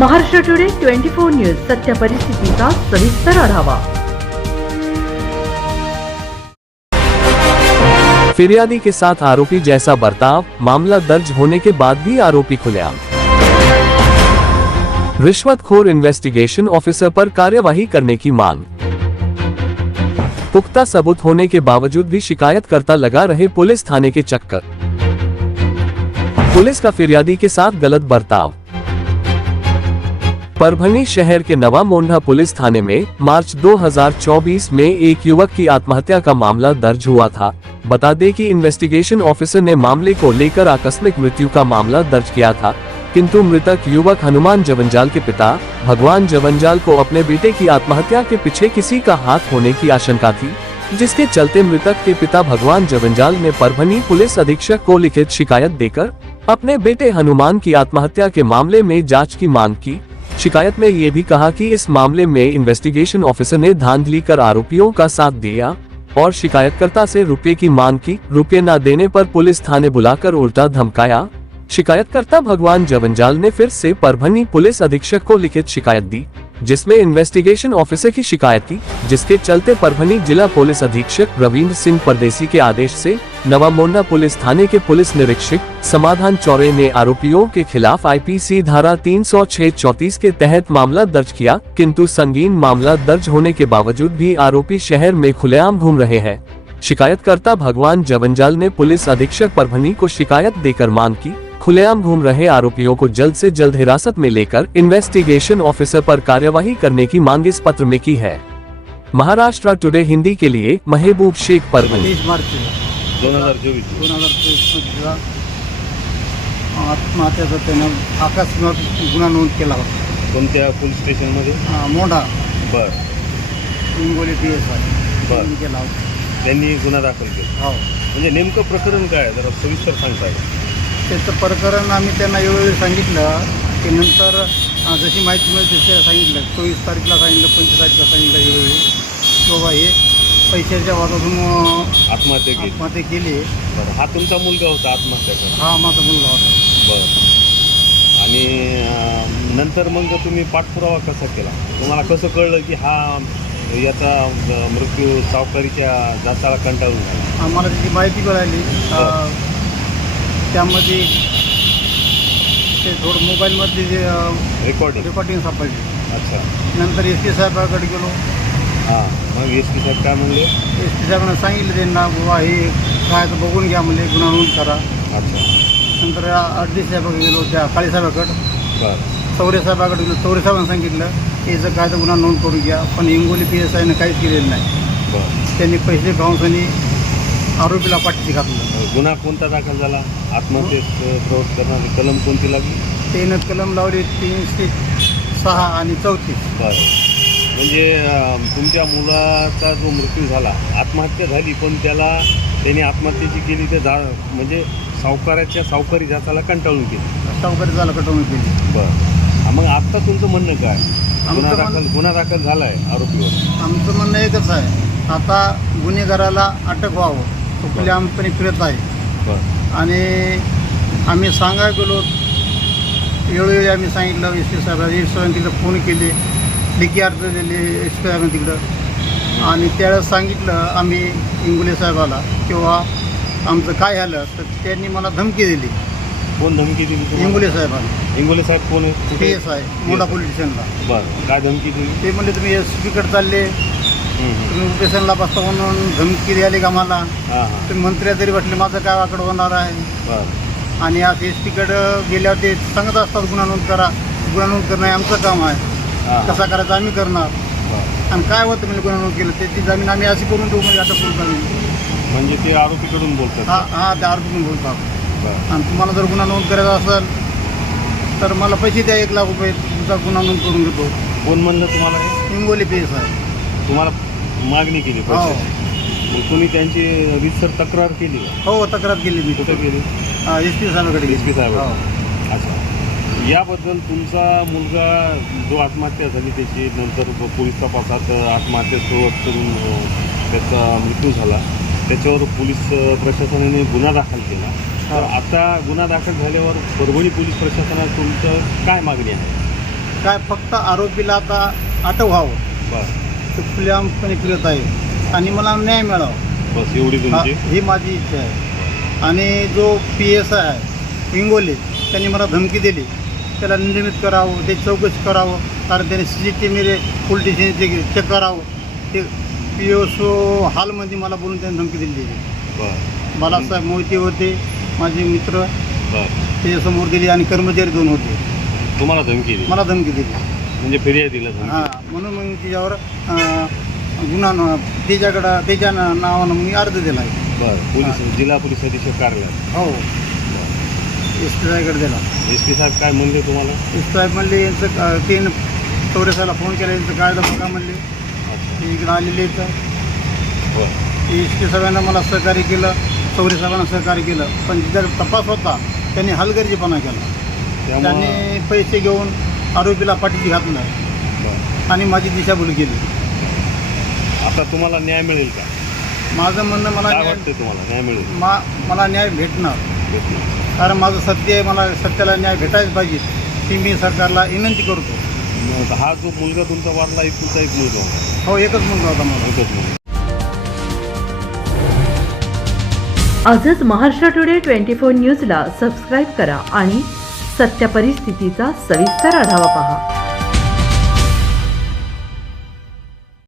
Maharashtra today 24 news सत्य परिस्थितीचा सविस्तर आढावा। फिर्यादी के साथ आरोपी जैसा बर्ताव, मामला दर्ज होने के बाद भी आरोपी खुलेआम। रिश्वतखोर इन्वेस्टिगेशन ऑफिसर पर कार्यवाही करने की मांग। पुख्ता सबूत होने के बावजूद भी शिकायतकर्ता लगा रहे पुलिस थाने के चक्कर। पुलिस का फिर्यादी के साथ गलत बर्ताव। परभणी शहर के नवा मोंढा पुलिस थाने में मार्च 2024 में एक युवक की आत्महत्या का मामला दर्ज हुआ था। बता दें कि इन्वेस्टिगेशन ऑफिसर ने मामले को लेकर आकस्मिक मृत्यु का मामला दर्ज किया था, किंतु मृतक युवक हनुमान जवंजाल के पिता भगवान जवंजाल को अपने बेटे की आत्महत्या के पीछे किसी का हाथ होने की आशंका थी, जिसके चलते मृतक के पिता भगवान जवंजाल ने परभणी पुलिस अधीक्षक को लिखित शिकायत देकर अपने बेटे हनुमान की आत्महत्या के मामले में जांच की मांग की। शिकायत में ये भी कहा कि इस मामले में इन्वेस्टिगेशन ऑफिसर ने धांधली कर आरोपियों का साथ दिया और शिकायतकर्ता से रुपए की मांग की। रुपए न देने पर पुलिस थाने बुलाकर उल्टा धमकाया। शिकायतकर्ता भगवान जवंजाल ने फिर से परभणी पुलिस अधीक्षक को लिखित शिकायत दी, जिसमें इन्वेस्टिगेशन ऑफिसर की शिकायत की, जिसके चलते परभणी जिला पुलिस अधीक्षक रविंद्र सिंह परदेसी के आदेश से नवा मोंढा पुलिस थाने के पुलिस निरीक्षक समाधान चौरे ने आरोपियों के खिलाफ आईपीसी धारा 306-34 के तहत मामला दर्ज किया, किंतु संगीन मामला दर्ज होने के बावजूद भी आरोपी शहर में खुलेआम घूम रहे हैं। शिकायतकर्ता भगवान जवंजाल ने पुलिस अधीक्षक परभणी को शिकायत देकर मांग की खुलेआम घूम रहे आरोपियों को जल्द से जल्द हिरासत में लेकर इन्वेस्टिगेशन ऑफिसर पर कार्यवाही करने की मांग इस पत्र में की है। महाराष्ट्र टुडे हिंदी के लिए महबूब शेख, परभणी। 30 मार्च 2024 आत्महत्याचा त्यानं आकस्मिक गुन्हा नोंद केला होता। कोणत्या पोलीस स्टेशन मध्ये? मोंढा बर हिंगोली PSI बर केला होता। त्यांनी गुन्हा दाखल केला। हो, म्हणजे नेमकं प्रकरण काय आहे, जरा सविस्तर सांगताय? त्याचं प्रकरण आम्ही त्यांना वेळोवेळी सांगितलं की नंतर जशी माहिती मिळते त्याला सांगितलं, 24 तारीखला सांगितलं, 25 तारीखला सांगितलं वेळोवेळी की बाबा हे पैशाच्या वादातून आत्महत्या केली। बरं, हा तुमचा मुलगा होता आत्महत्या करा? हा, माझा मुलगा होता। बरं, आणि नंतर मग तुम्ही पाठपुरावा कसा केला? तुम्हाला कसं कळलं की हा याचा मृत्यू सावकारीच्या जाचाला कंटाळून झाला? आम्हाला त्याची माहिती मिळाली, त्यामध्ये ते थोडं मोबाईलमध्ये जे रेकॉर्डिंग सापडली। अच्छा, नंतर SP साहेबाकडे गेलो। हां, मग SP साहेब काय म्हणले? SP साहेबांना सांगितलं त्यांना, बाबा हे काय तर बघून घ्या, म्हणजे गुन्हा नोंद करा। अच्छा, नंतर RD साहेबाकडे गेलो, त्या काळे साहेबाकडं। बरं, चौरे साहेबाकडे गेलो, चौरे साहेबांना सांगितलं की याचं काय तर गुन्हा नोंद करून घ्या, पण हिंगोली PSIनं काहीच केलेलं नाही। बरं, त्यांनी पैसे खाऊन आरोपीला पाठीशी घातलं। गुन्हा कोणता दाखल झाला? आत्महत्येस प्रवृत्त करणारी कलम कोणती लागली? त्यानं कलम लावली 306 आणि 34। बरं, म्हणजे तुमच्या मुलाचा जो मृत्यू झाला, आत्महत्या झाली, पण त्याने आत्महत्येची केली ते म्हणजे सावकारी जाचाला कंटाळून केली, सावकारी झाला कटवणूक केली। बरं, मग आत्ता तुमचं म्हणणं काय? गुन्हा दाखल झाला आहे आरोपीवर? आमचं म्हणणं एकच आहे, आता गुन्हेगाराला अटक व्हावं, तो खुलेआमपणे फिरत आहे। बरं, आणि आम्ही सांगायला गेलो, वेळोवेळी आम्ही सांगितलं, SP साहेबांना तिकडं फोन केले, लेखी अर्ज दिले SP साहेबांना तिकडं, आणि त्यावेळेस सांगितलं आम्ही इंगोले साहेबाला किंवा आमचं काय झालं, तर त्यांनी मला धमकी दिली। कोण धमकी दिली? इंगोले साहेबांना। इंगोले साहेब कोण आहे? PSI मोठा पोलीस स्टेशनला। बरं, काय धमकी दिली? ते म्हणले तुम्ही SPकडे चालले, तुम्ही स्टेशनला बसता म्हणून धमकी द्यायली का मला? हां हां, तुम्ही मंत्र्या तरी वाटले, माझं काय वाकड होणार आहे? बरं, आणि आज SPकडं गेल्यावर ते सांगत असतात गुन्हा नोंद करा, गुन्हा नोंद करणं हे आमचं काम आहे, कसा करायचं आम्ही करणार। बरं, आणि काय होतं म्हणजे गुन्हा नोंद केलं त्याची जमीन आम्ही अशी करून देऊ, म्हणजे अटक करून जामीन। म्हणजे ते आरोपीकडून बोलतात? हां, त्या आरोपीकडून बोलतात। बरं, आणि तुम्हाला जर गुन्हा नोंद करायचा असेल तर मला पैसे द्या, 1 लाख रुपये, तुमचा गुन्हा नोंद करून घेतो। कोण म्हणलं तुम्हाला? हिंगोली PSI तुम्हाला मागणी केली पैशाची? मग तुम्ही त्यांची रीतसर तक्रार केली? हो, तक्रार केली मी। कुठं केली? SP साहेबाकडे गेली। SP साहेब? हो। अच्छा, याबद्दल तुमचा मुलगा जो आत्महत्या झाली त्याची नंतर पोलीस तपासात आत्महत्या सुरुवात करून त्याचा मृत्यू झाला, त्याच्यावर पोलीस प्रशासनाने गुन्हा दाखल केला। तर आता गुन्हा दाखल झाल्यावर परभणी पोलीस प्रशासनात तुमचं काय मागणी आहे? काय फक्त आरोपीला आता अटक व्हावं बरं, ते खुलेआमपणे फिरत आहे आणि मला न्याय मिळावा बस एवढी तुमची. ही माझी इच्छा आहे. आणि जो PSI आहे हिंगोली त्यांनी मला धमकी दिली, त्याला नियमित करावं, ते चौकशी करावं, कारण त्याने CCTV पोलीस स्टेशनचे चेक करावं. ते PSO हॉलमध्ये मला बोलून त्यांनी धमकी दिली. बरं, बालासाहेब मोहिते होते माझे मित्र, बरं. त्याच्यासमोर दिली आणि कर्मचारी 2 होते. तुम्हाला धमकी दिली मला धमकी दिली. म्हणजे फिर्यादीला धमकी. हां, म्हणून मग तिच्यावर गुन्हा त्याच्याकडं त्याच्या नावानं मी अर्ज दिला आहे. बरं, पोलीस जिल्हा पोलीस अधीक्षक कार्यालयात. हो, SP साहेबकडे दिला. SP साहेब काय म्हणले तुम्हाला? SP साहेब म्हणले यांचं तीन चौरेसाला फोन केला, यांचं कायदा बघा म्हणले. अच्छा, इकडं आलेले तर बरं, SP साहेबांना मला सहकार्य केलं, चौरे साहेबांना सहकार्य केलं, पण जर तपास होता त्यांनी हलगर्जीपणा केला. त्यामुळं त्यांनी पैसे घेऊन आरोपीला पाठीशी घातलं बरं. आणि माझी दिशाभूल केली. आता तुम्हाला न्याय मिळेल का? माझं म्हणणं मला काय न्याय वाटतं तुम्हाला न्याय मिळेल? मला न्याय भेटणार, भेटणार. कारण माझं सत्य आहे. मला सत्याला न्याय भेटायच पाहिजे ती मी सरकारला विनंती करतो. मग हा जो मुलगा तुमचा वारला एक तुमचा एक मुलगा होता? हो, एकच मुलगा होता मला. एकच मुलगा. आजच महाराष्ट्र टुडे 24 न्यूजला सबस्क्राईब करा आणि सत्य परिस्थितीचा सविस्तर आढावा पहा.